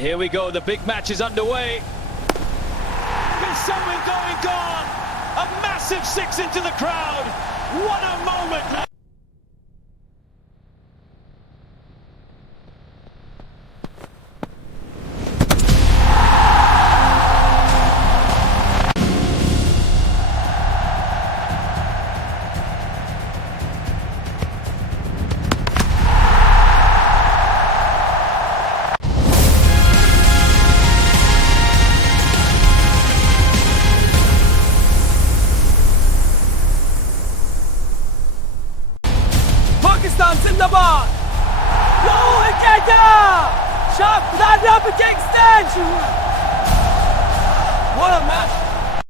here we go, the big match is underway. With someone going gone, a massive six into the crowd. What a moment! Pakistan Zindabad! Go together! Sharp blood up against What a match!